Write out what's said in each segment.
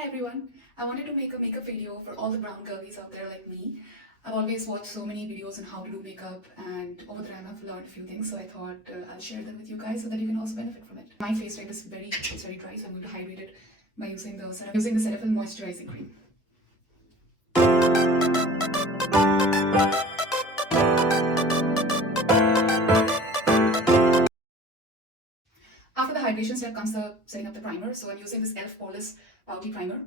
Hi everyone, I wanted to make a makeup video for all the brown girlies out there like me. I've always watched so many videos on how to do makeup, and over the time I've learned a few things, so I thought I'll share them with you guys so that you can also benefit from it. My face type is very dry, so I'm going to hydrate it by using the Cetaphil moisturizing cream. After the hydration step comes the setting up the primer. So I'm using this e.l.f. Poreless Pouty Primer.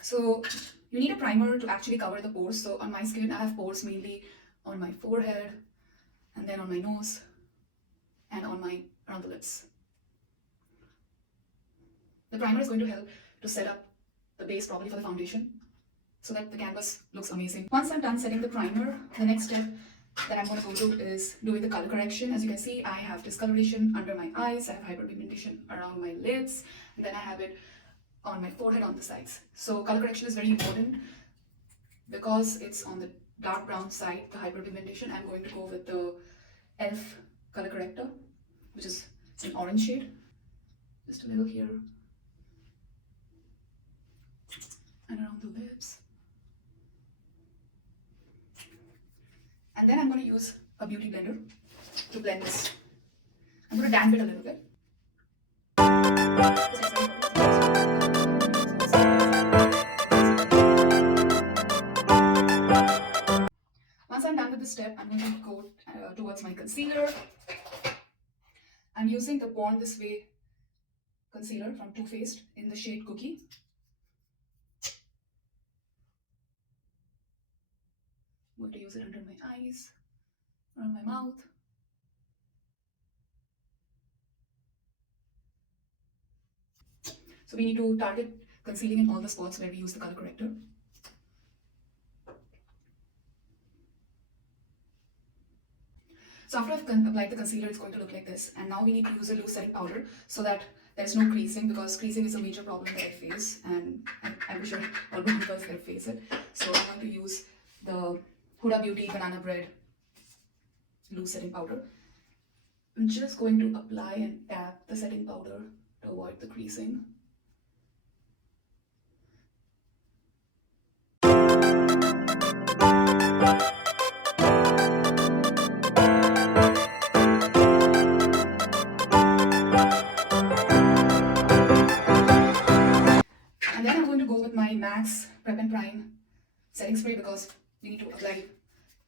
So you need a primer to actually cover the pores. So on my skin, I have pores mainly on my forehead, and then on my nose, and around the lips. The primer is going to help to set up the base properly for the foundation so that the canvas looks amazing. Once I'm done setting the primer, the next step that I'm going to go to is doing the color correction. As you can see, I have discoloration under my eyes, I have hyperpigmentation around my lids, and then I have it on my forehead on the sides. So color correction is very important because it's on the dark brown side, the hyperpigmentation. I'm going to go with the e.l.f. color corrector, which is an orange shade. Just a little here and around the lips. And then I'm going to use a beauty blender to blend this. I'm going to damp it a little bit. Once I'm done with this step, I'm going to go towards my concealer. I'm using the Born This Way concealer from Too Faced in the shade Cookie. I'm going to use it under my eyes, around my mouth. So we need to target concealing in all the spots where we use the color corrector. So after I've applied the concealer, it's going to look like this. And now we need to use a loose setting powder so that there's no creasing, because creasing is a major problem that I face, and I'm sure all the girls here face it. So I'm going to use the Huda Beauty Banana Bread loose setting powder. I'm just going to apply and tap the setting powder to avoid the creasing. And then I'm going to go with my MAC's Prep and Prime setting spray, because we need to apply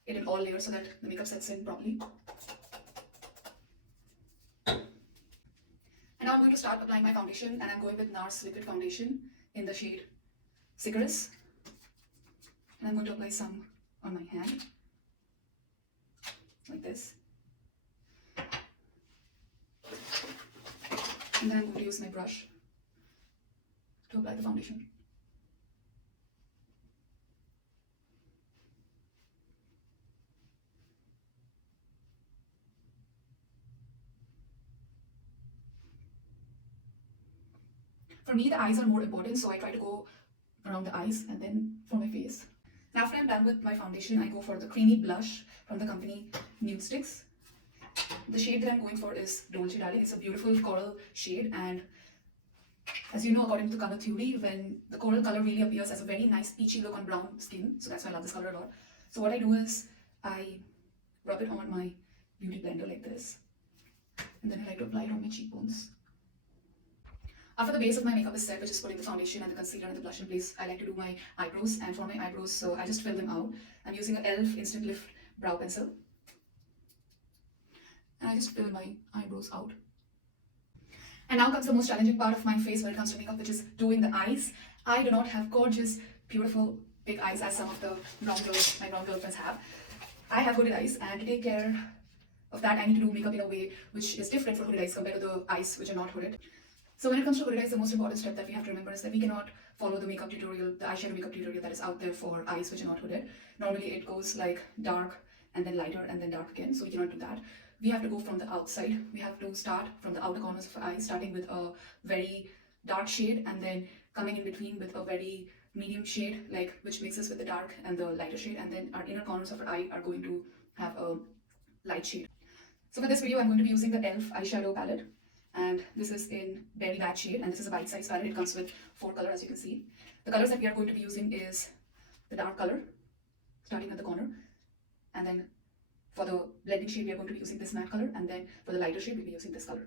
it in all layers so that the makeup sets in properly. And now I'm going to start applying my foundation, and I'm going with NARS Liquid Foundation in the shade Sycharis. And I'm going to apply some on my hand, like this. And then I'm going to use my brush to apply the foundation. For me, the eyes are more important, so I try to go around the eyes and then for my face. Now after I'm done with my foundation, I go for the creamy blush from the company Nude Sticks. The shade that I'm going for is Dolce Darling. It's a beautiful coral shade, and as you know, according to the color theory, when the coral color really appears as a very nice peachy look on brown skin, so that's why I love this color a lot. So what I do is I rub it on my beauty blender like this, and then I like to apply it on my cheekbones. After the base of my makeup is set, which is putting the foundation and the concealer and the blush in place, I like to do my eyebrows. And for my eyebrows, so I just fill them out. I'm using an e.l.f. Instant Lift brow pencil, and I just fill my eyebrows out. And now comes the most challenging part of my face when it comes to makeup, which is doing the eyes. I do not have gorgeous, beautiful, big eyes as some of the my brown girlfriends have. I have hooded eyes, and to take care of that, I need to do makeup in a way which is different for hooded eyes compared to the eyes which are not hooded. So when it comes to hooded eyes, the most important step that we have to remember is that we cannot follow the makeup tutorial, the eyeshadow makeup tutorial that is out there for eyes which are not hooded. Normally it goes like dark and then lighter and then dark again, so we cannot do that. We have to go from the outside. We have to start from the outer corners of our eyes, starting with a very dark shade and then coming in between with a very medium shade, like which mixes with the dark and the lighter shade, and then our inner corners of our eye are going to have a light shade. So for this video, I'm going to be using the e.l.f. eyeshadow palette, and this is in Berry Bad shade, and this is a bite-sized palette. It comes with 4 colors, as you can see. The colors that we are going to be using is the dark color, starting at the corner, and then for the blending shade, we are going to be using this matte color, and then for the lighter shade, we'll be using this color.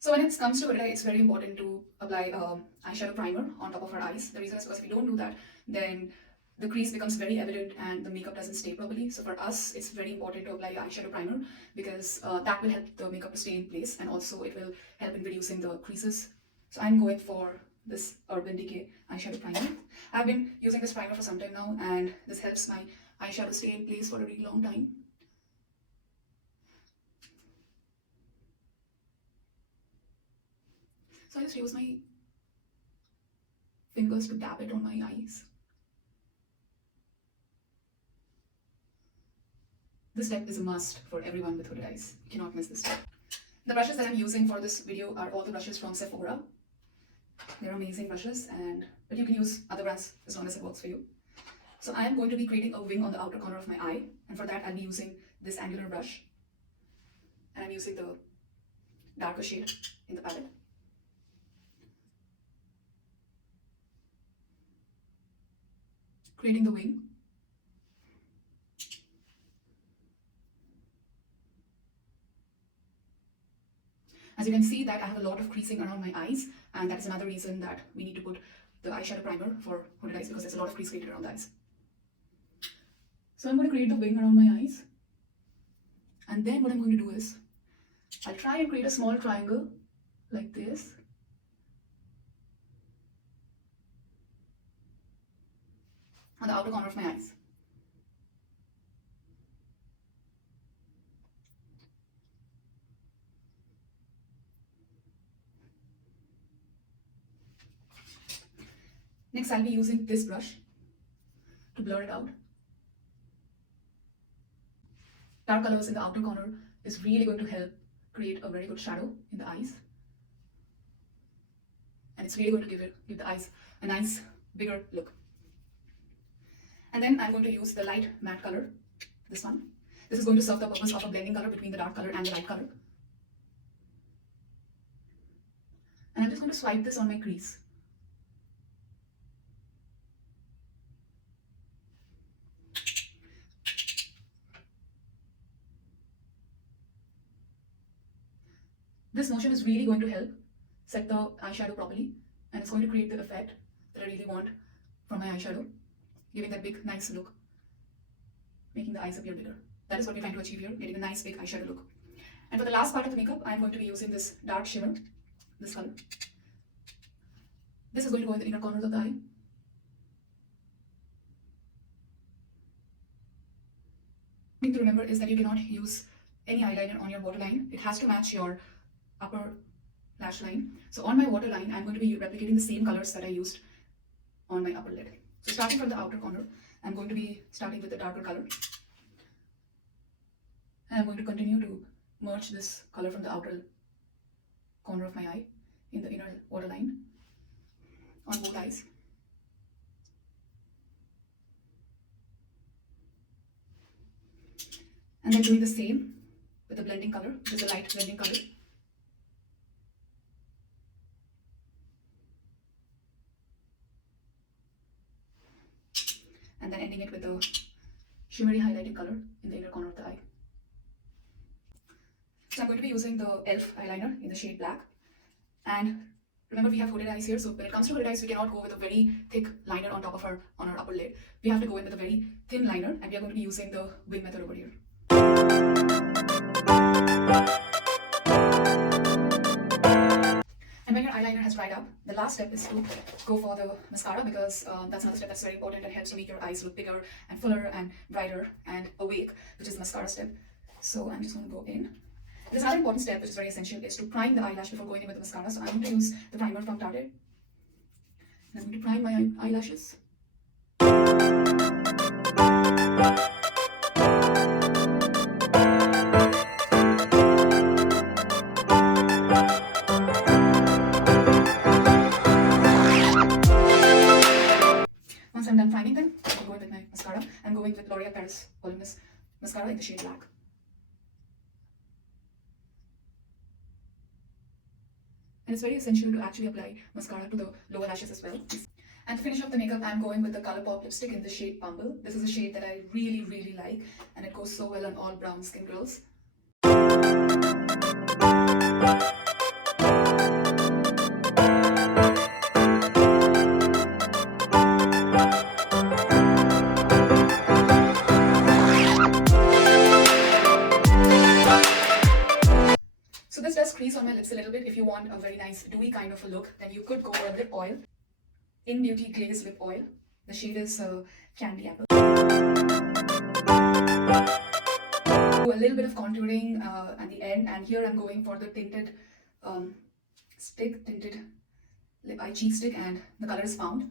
So when it comes to hooded eye, it's very important to apply eyeshadow primer on top of our eyes. The reason is because if we don't do that, then the crease becomes very evident and the makeup doesn't stay properly. So for us, it's very important to apply eyeshadow primer because that will help the makeup to stay in place, and also it will help in reducing the creases. So I'm going for this Urban Decay eyeshadow primer. I've been using this primer for some time now, and this helps my eyeshadow stay in place for a really long time. So I just use my fingers to dab it on my eyes. This step is a must for everyone with hooded eyes. You cannot miss this step. The brushes that I'm using for this video are all the brushes from Sephora. They're amazing brushes, but you can use other brands as long as it works for you. So I am going to be creating a wing on the outer corner of my eye, and for that I'll be using this angular brush. And I'm using the darker shade in the palette. Creating the wing. As you can see that I have a lot of creasing around my eyes, and that is another reason that we need to put the eyeshadow primer for hooded eyes, because there's a lot of crease created around the eyes. So I'm going to create the wing around my eyes, and then what I'm going to do is I'll try and create a small triangle like this. On the outer corner of my eyes. Next, I'll be using this brush to blur it out. Dark colors in the outer corner is really going to help create a very good shadow in the eyes. And it's really going to give the eyes a nice, bigger look. And then I'm going to use the light matte color, this one. This is going to serve the purpose of a blending color between the dark color and the light color. And I'm just going to swipe this on my crease. This motion is really going to help set the eyeshadow properly, and it's going to create the effect that I really want from my eyeshadow, giving that big, nice look, making the eyes appear bigger. That is what we're trying to achieve here, getting a nice, big eyeshadow look. And for the last part of the makeup, I'm going to be using this dark shimmer, this color. This is going to go in the inner corners of the eye. The thing to remember is that you cannot use any eyeliner on your waterline. It has to match your upper lash line. So on my waterline, I'm going to be replicating the same colors that I used on my upper lid. So starting from the outer corner, I'm going to be starting with the darker color. And I'm going to continue to merge this color from the outer corner of my eye in the inner waterline on both eyes. And then doing the same with the blending color, which is a light blending color. And then ending it with a shimmery highlighting color in the inner corner of the eye. So I'm going to be using the e.l.f. eyeliner in the shade black. And remember, we have hooded eyes here, so when it comes to hooded eyes, we cannot go with a very thick liner on top of our upper lid. We have to go in with a very thin liner, and we are going to be using the wing method over here. And when your eyeliner has dried up, the last step is to go for the mascara, because that's another step that's very important and helps to make your eyes look bigger and fuller and brighter and awake, which is the mascara step. So I'm just going to go in. There's another important step which is very essential, is to prime the eyelash before going in with the mascara. So I'm going to use the primer from Tarte. And I'm going to prime my eyelashes. Once I'm done priming them, I'll go in with my mascara. I'm going with L'Oreal Paris Voluminous Mascara in the shade black. And it's very essential to actually apply mascara to the lower lashes as well. And to finish off the makeup, I'm going with the Colourpop lipstick in the shade Bumble. This is a shade that I really, really like, and it goes so well on all brown skin girls. So this does crease on my lips a little bit. If you want a very nice dewy kind of a look, then you could go for a lip oil. In Beauty Glaze Lip Oil. The shade is Candy Apple. Do a little bit of contouring at the end, and here I'm going for the tinted tinted lip eye cheek stick, and the color is Found.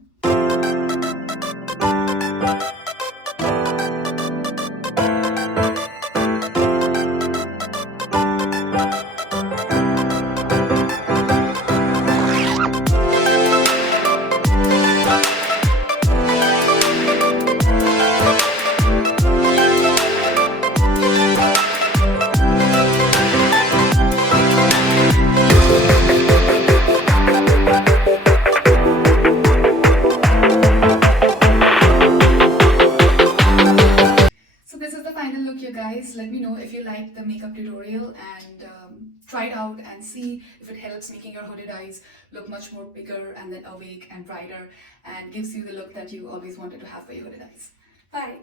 Guys, let me know if you liked the makeup tutorial, and try it out and see if it helps making your hooded eyes look much more bigger and then awake and brighter, and gives you the look that you always wanted to have for your hooded eyes. Bye!